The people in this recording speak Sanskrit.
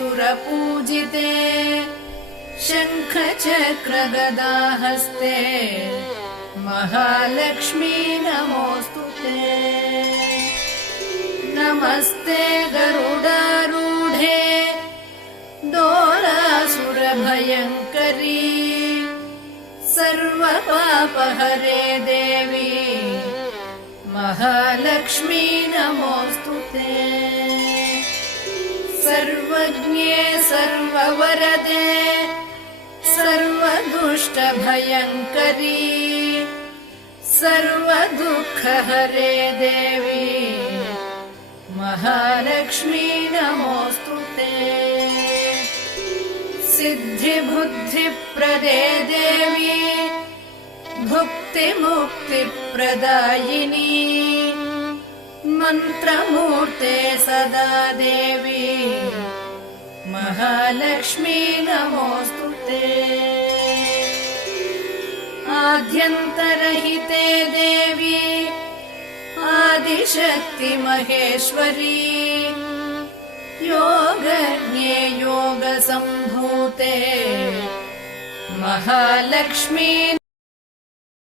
सुरपूजिते शङ्खचक्रगदाहस्ते महालक्ष्मी नमोऽस्तुते। नमस्ते गरुडारूढे दोलासुरभयङ्करी सर्वपापहरे देवी महालक्ष्मी नमोऽस्तुते। सर्वज्ञे सर्ववरदे सर्वदुष्टभयङ्करी सर्वदुःखहरे देवी महालक्ष्मी नमोऽस्तुते। सिद्धिबुद्धिप्रदे देवी भुक्तिमुक्तिप्रदायिनी मन्त्रमूर्ते सदा देवी महालक्ष्मी नमोऽस्तुते। आद्यन्तरहिते देवी आदिशक्ति महेश्वरी योगज्ञे योगसम्भूते महालक्ष्मी